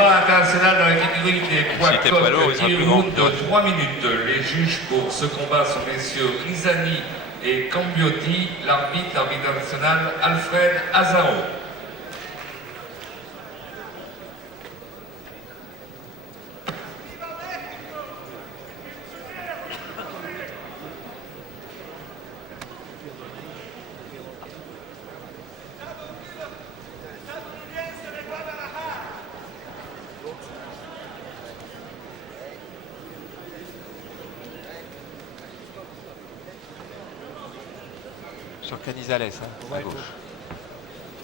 combat international dans la catégorie des poids il sera plus grand. de 3 minutes. Les juges pour ce combat sont messieurs Rizani et Cambiotti, l'arbitre national Alfred Azaro. Sur Canizales, hein, à gauche.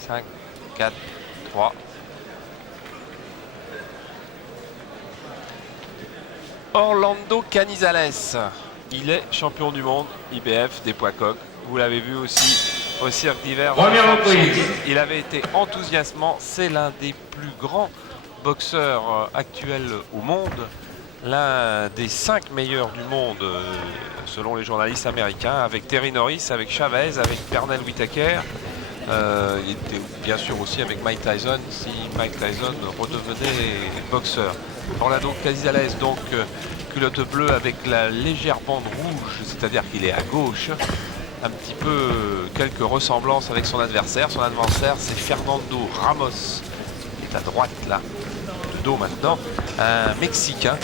5, 4, 3. Orlando Canizales. Il est champion du monde IBF des poids coqs. Vous l'avez vu aussi au cirque d'hiver. Il avait été enthousiasmant. C'est l'un des plus grands boxeurs actuels au monde. L'un des 5 meilleurs du monde selon les journalistes américains, avec Terry Norris, avec Chavez, avec Pernell Whitaker. Il était bien sûr aussi avec Mike Tyson, si Mike Tyson redevenait boxeur. Orlando Canizales, donc culotte bleue avec la légère bande rouge, c'est-à-dire qu'il est à gauche. Un petit peu quelques ressemblances avec son adversaire. Son adversaire, c'est Fernando Ramos, qui est à droite là, de dos maintenant, un Mexicain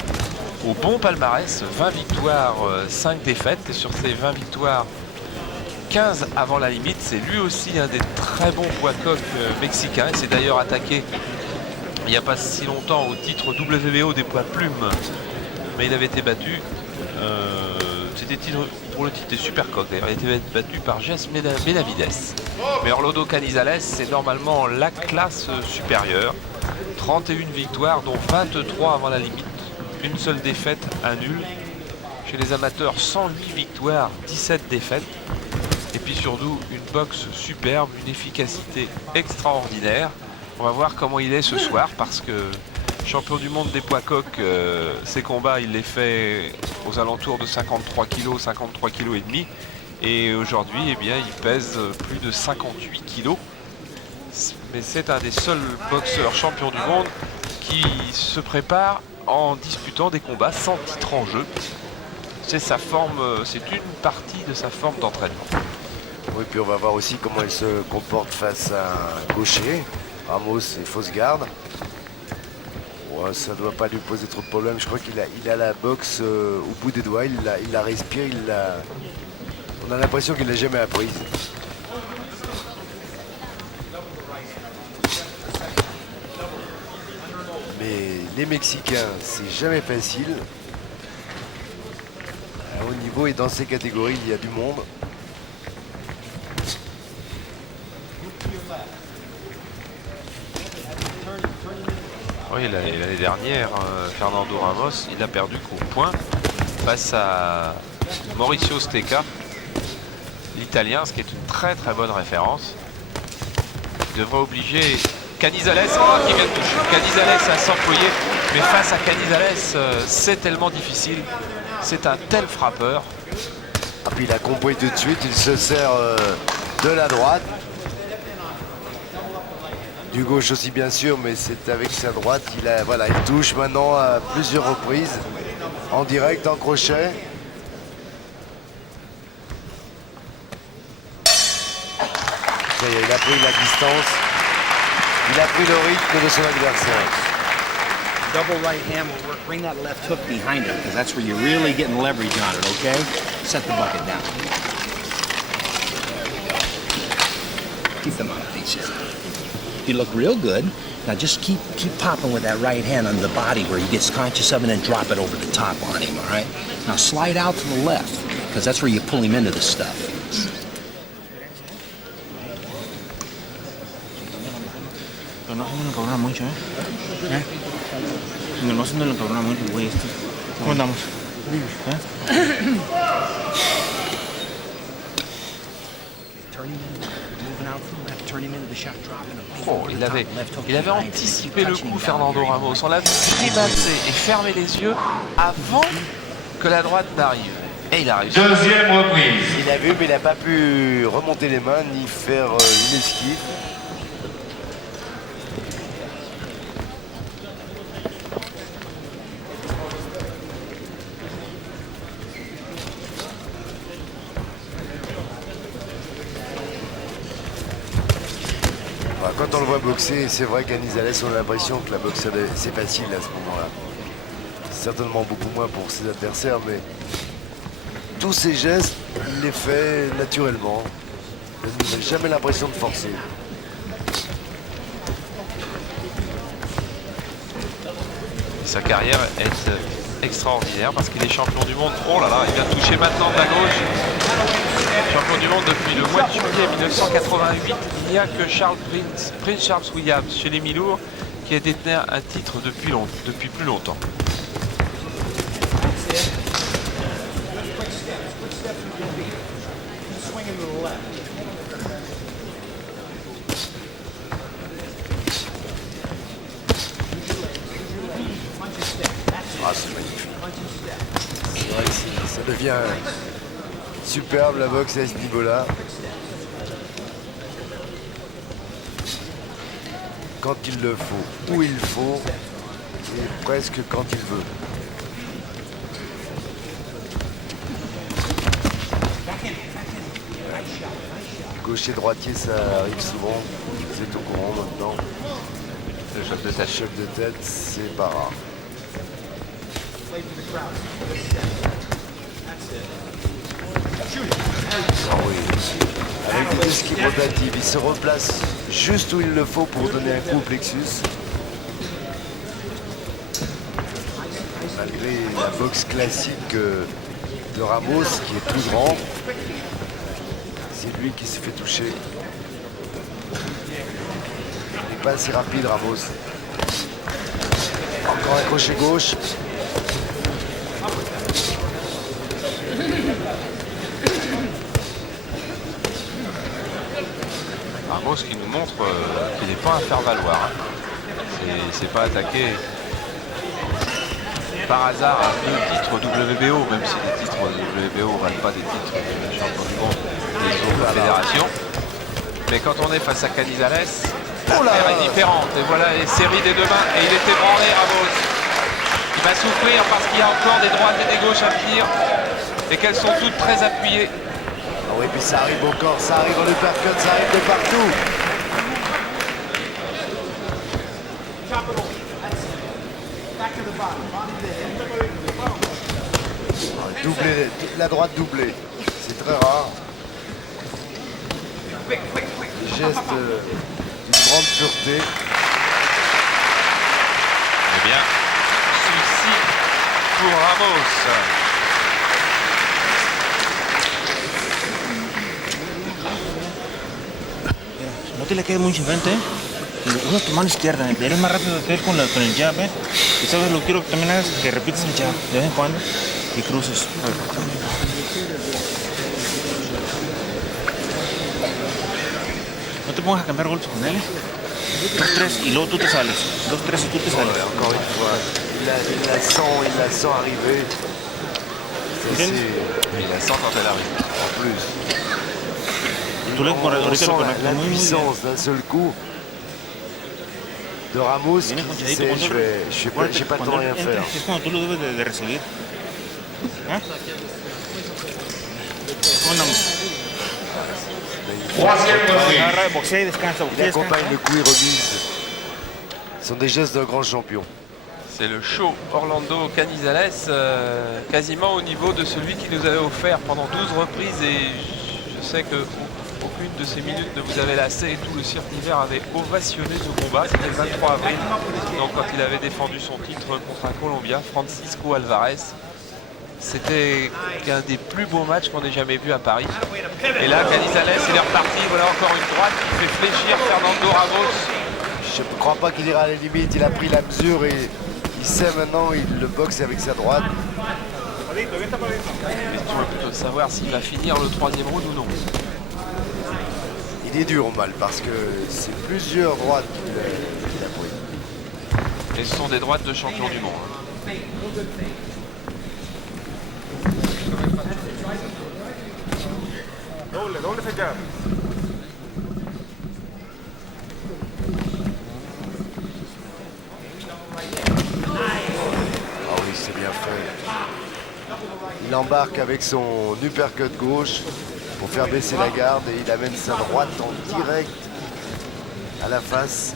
au bon palmarès, 20 victoires, 5 défaites. Et sur ces 20 victoires, 15 avant la limite. C'est lui aussi un des très bons poids coqs mexicains. Il s'est d'ailleurs attaqué il n'y a pas si longtemps au titre WBO des poids plumes, mais il avait été battu. C'était pour le titre des super coqs. Il avait été battu par Jess Benavides. Mais Orlando Canizales, c'est normalement la classe supérieure. 31 victoires, dont 23 avant la limite. Une seule défaite, un nul. Chez les amateurs, 108 victoires, 17 défaites. Et puis surtout, une boxe superbe, une efficacité extraordinaire. On va voir comment il est ce soir, parce que champion du monde des poids coqs, ses combats, il les fait aux alentours de 53 kg, 53 kg et demi. Et aujourd'hui, eh bien, il pèse plus de 58 kg. Mais c'est un des seuls boxeurs champions du monde qui se prépare en disputant des combats sans titre en jeu. C'est sa forme, c'est une partie de sa forme d'entraînement. Oui, puis on va voir aussi comment il se comporte face à un gaucher. Ramos et fausse garde. Ouais, ça ne doit pas lui poser trop de problèmes. Je crois qu'il a la boxe au bout des doigts. Il la respire. On a l'impression qu'il ne l'a jamais apprise. Mais les Mexicains, c'est jamais facile. À haut niveau et dans ces catégories, il y a du monde. Oui, l'année dernière, Fernando Ramos, il a perdu coup point face à Mauricio Stecca, l'Italien, ce qui est une très très bonne référence. Il devrait obliger Canizales, qui vient de toucher. Canizales à s'employer, mais face à Canizales, c'est tellement difficile. C'est un tel frappeur. Ah, puis il a compris tout de suite, il se sert de la droite. Du gauche aussi bien sûr, mais c'est avec sa droite. Il touche maintenant à plusieurs reprises. En direct, en crochet. Ça y est, il a pris la distance. Il a pris le rythme de son adversaire. Double right hand will work. Bring that left hook behind him, because that's where you're really getting leverage on it, okay? Set the bucket down. Keep them on pieces. You look real good. Now just keep popping with that right hand on the body where he gets conscious of it, and drop it over the top on him, all right? Now slide out to the left, because that's where you pull him into the stuff. No hacen encabronar mucho, ¿eh? No hacen encabronar mucho, güey. ¿Cómo andamos? Oh, il avait anticipé le coup, Fernando Ramos. On l'a vu grimacer et fermer les yeux avant que la droite n'arrive. Et il a réussi. Deuxième reprise. Il a vu, mais il n'a pas pu remonter les mains ni faire une esquive. Quand on le voit boxer, c'est vrai qu'Canizales, on a l'impression que la boxe c'est facile à ce moment-là. Certainement beaucoup moins pour ses adversaires, mais tous ces gestes, il les fait naturellement. Il n'a jamais l'impression de forcer. Et sa carrière est extraordinaire parce qu'il est champion du monde. Oh là là, il vient toucher maintenant de la gauche. Champion du monde depuis le mois de juillet 1988. Il n'y a que Prince Charles Williams chez les mi-lourds qui a détenu un titre depuis plus longtemps. Ah, c'est magnifique. C'est vrai que ça devient superbe la boxe à ce niveau-là. Quand il le faut, où il faut, et presque quand il veut. Gaucher-droitier, ça arrive souvent. Vous êtes au courant maintenant. Le choc de tête. Choc de tête, c'est pas rare. Ah oui. Avec une esquive rotative, il se replace juste où il le faut pour donner un coup au plexus. Malgré la boxe classique de Ramos, qui est plus grand, c'est lui qui se fait toucher. Il n'est pas assez rapide, Ramos. Encore un crochet gauche. Ramos qui nous montre qu'il n'est pas un faire-valoir. C'est pas attaqué par hasard un titre WBO, même si les titres WBO ne valent pas des titres de champion du monde des autres fédérations. Mais quand on est face à Canizales, l'affaire est différente. Et voilà les séries des deux mains. Et il est ébranlé, Ramos. Il va souffrir parce qu'il y a encore des droites et des gauches à venir. Et qu'elles sont toutes très appuyées. Ah oui, puis ça arrive au corps, ça arrive en uppercut, ça arrive de partout. Doublé, la droite doublée, c'est très rare. Des gestes d'une grande pureté. Eh bien, souci pour Ramos. No te le quedes mucho enfrente, ¿eh? Usa tu mano izquierda, eres más rápido que él con el jab, ¿eh? Y sabes, lo quiero que también hagas que repites el jab de vez en cuando y cruces. No te pongas a cambiar golpes con él, ¿eh? 2-3 y luego tú te sales. 2-3 y tú te sales. Encore une fois, il la sent arriver. Il la sent quand elle arrive. En plus. Tú le On ahorita sent lo conectas la muy bien. puissance d'un seul coup de Ramos qui Vienes conchadito, sait, je n'ai pas le temps de rien faire. Es cuando tú lo debes de recibir. ¿Eh? Troisième reprise. Agarra, boxea y descansa, Il boxea y descansa. accompagne le coup et remise. Ce sont des gestes d'un grand champion. C'est le show Orlando Canizales, quasiment au niveau de celui qui nous avait offert pendant 12 reprises. Et je sais que aucune de ces minutes ne vous avait lassé et tout le cirque d'hiver avait ovationné ce combat. C'était le 23 avril, donc quand il avait défendu son titre contre un Colombien, Francisco Alvarez. C'était un des plus beaux matchs qu'on ait jamais vu à Paris. Et là, Canizales, il est reparti. Voilà encore une droite qui fait fléchir Fernando Ramos. Je ne crois pas qu'il ira à la limite. Il a pris la mesure et il sait maintenant, il le boxe avec sa droite. La question est plutôt de savoir s'il va finir le troisième round ou non. Il est dur au mal parce que c'est plusieurs droites qu'il a pris. Et ce sont des droites de champion du monde. Ah oui, c'est bien fait. Il embarque avec son uppercut gauche pour faire baisser la garde et il amène sa droite en direct à la face.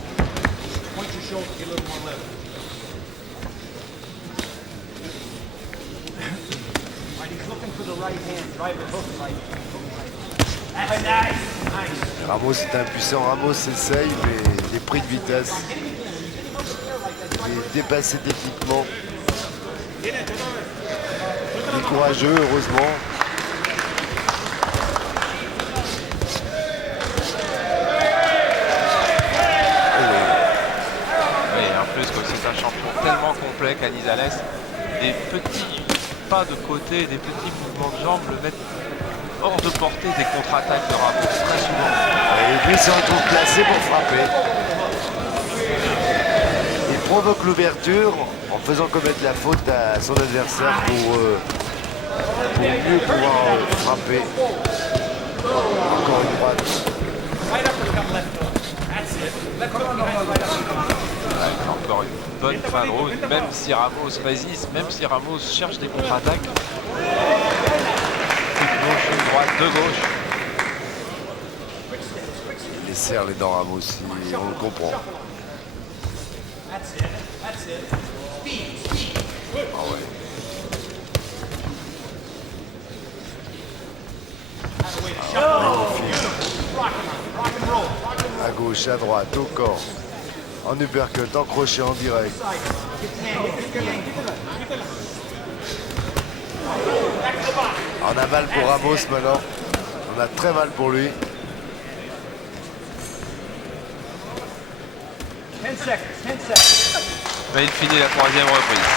Ramos est impuissant, Ramos essaye, mais il est pris de vitesse. Il est dépassé techniquement. Il est courageux, heureusement. Oui, en plus, comme c'est un champion tellement complet, Canizales, des petits pas de côté, des petits mouvements de jambes le mettent hors de portée des contre-attaques de Ramos très souvent. Et lui se retrouve placé pour frapper. Il provoque l'ouverture en faisant commettre la faute à son adversaire pour mieux pouvoir frapper. Encore une droite. Encore une bonne fin de route, même si Ramos résiste, même si Ramos cherche des contre-attaques. Une gauche, une droite, deux gauches. Il serre les dents Ramos, on le comprend. Ah ouais. À gauche, à droite, au corps. En uppercut, en crochet, en direct. On a mal pour Ramos maintenant. On a très mal pour lui. Mais il finit la troisième reprise.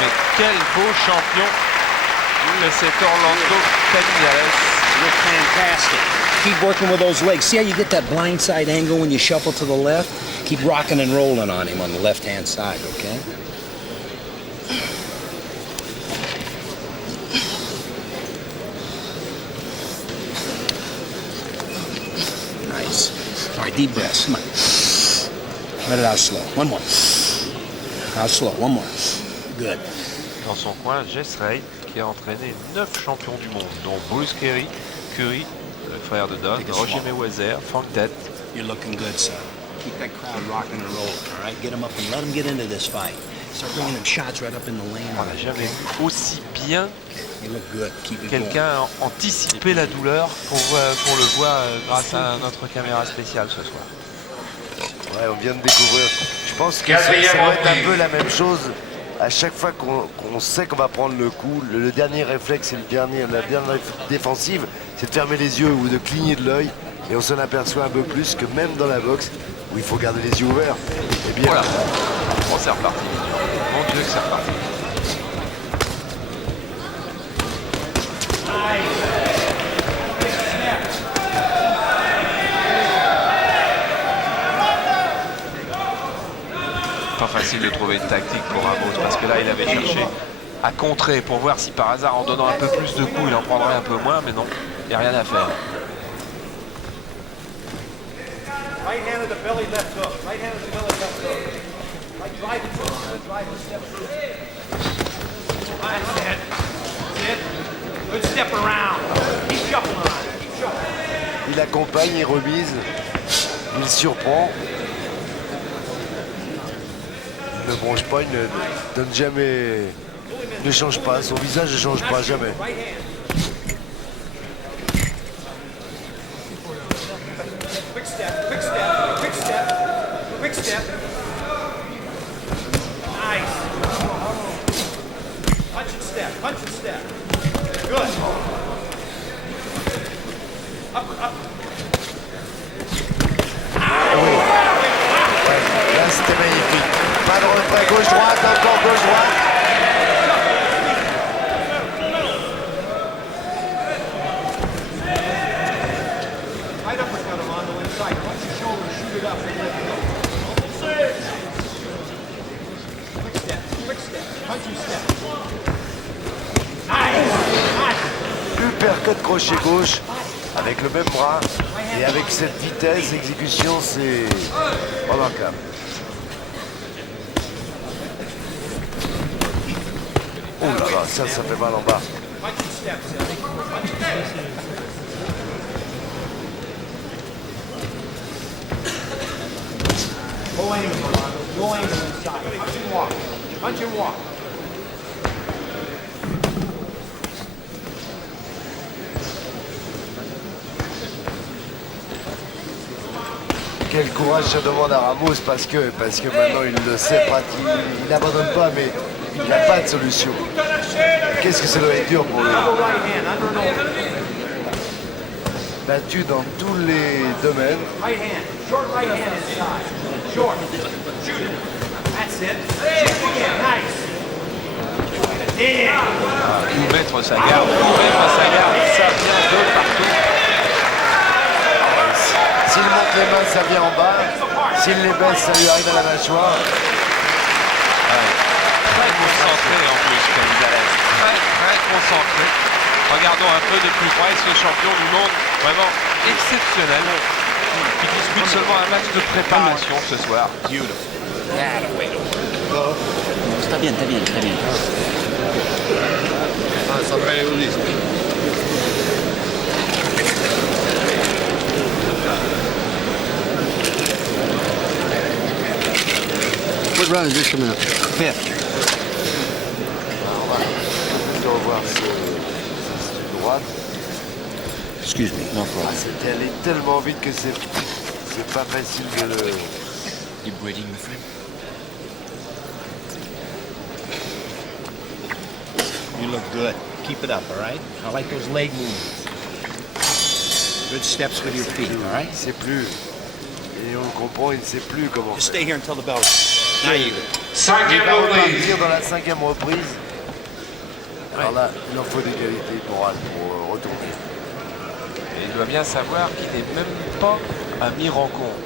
Mais quel beau champion, cet Orlando Canizales. Look fantastic. Keep working with those legs. See how you get that blind side angle when you shuffle to the left? Keep rocking and rolling on him on the left-hand side, okay? Nice. All right, deep breaths. Come on. Let it out slow. One more. Out slow. One more. Good. Dans son coin, Jess Ray, qui a entraîné 9 champions du monde, dont Bruce Curry, le frère de Don, Roger Mayweather, Frank Tate. You're looking good, son. Keep that crowd rocking and rolling, all right? Get them up and let them get into this fight. Start bringing them shots right up in the lane. On n'a jamais vu aussi bien You look good. Keep it going. quelqu'un anticiper la douleur qu'on le voit grâce à notre caméra spéciale ce soir. Ouais, on vient de découvrir. Je pense que ça va être un peu la même chose. À chaque fois qu'on sait qu'on va prendre le coup, le dernier réflexe et la dernière défensive, c'est de fermer les yeux ou de cligner de l'œil. Et on s'en aperçoit un peu plus que même dans la boxe, où il faut garder les yeux ouverts. Eh bien, Voilà, bon, c'est reparti. Mon Dieu que c'est reparti. Pas facile de trouver une tactique pour Ramos parce que là il avait cherché à contrer pour voir si par hasard en donnant un peu plus de coups il en prendrait un peu moins, mais non, il n'y a rien à faire. Right hand of the belly, left hook. Right hand of the belly, left hook. Right drive it through. Drive it, step through. That's it. That's it. Good step around. Keep shuffling on it. Keep shuffling. il accompagne, il remise, il surprend. Il ne bronche pas, il ne donne jamais, il ne change pas, son visage ne change pas, jamais. Right hand. Quick step, quick step, quick step, quick step. Nice. Punch and step, punch and step. Good. Up, up. Là, c'était magnifique. Pas de retrait, gauche-droite, encore gauche-droite. Right uppercut him on the inside. Punch your shoulder, shoot it up, and let it go. Quick step, quick step, punch and step. Nice, nice. Uppercut crochet gauche avec le même bras et avec cette vitesse exécution, c'est remarquable. Oh là là, ça fait mal en bas. Punch and step, Seth. Punch and step. Go aim it, Rolando. Go aim it inside. Punch and walk. Punch and walk. Quel courage ça demande à Ramos parce que maintenant il le sait, il n'abandonne pas, mais il n'a pas de solution. Qu'est-ce que ça doit être dur pour lui. Double right hand, under and over. Battu dans tous les domaines. Right hand. Short right hand inside. Short. Shoot it. That's it. Shoot again. Nice. Yeah. Où mettre sa garde, ça vient de partout. S'il monte les mains, ça vient en bas. S'il les baisse, ça lui arrive à la mâchoire. Très concentré en plus, Canizales. Très concentré. Regardons un peu de plus près ce champion du monde vraiment exceptionnel qui dispute seulement un match de préparation ce soir. Beautiful. Está bien, está bien, está bien. What round is this coming up? Fifth. On va plutôt revoir ce droite. Excuse me, no problem. C'était allé tellement vite que c'est pas facile de le... You breathing, my friend? You look good. Keep it up, all right? I like those leg movements. Good steps with your feet, all right? Il sait plus. Et on comprend, il ne sait plus comment Just faire. stay here until the bell. Now you go. Il Cinquième va reprise. repartir dans la 5e reprise. Alors là, il en faut des qualités morales pour retourner. Et il doit bien savoir qu'il n'est même pas à mi-rencontre.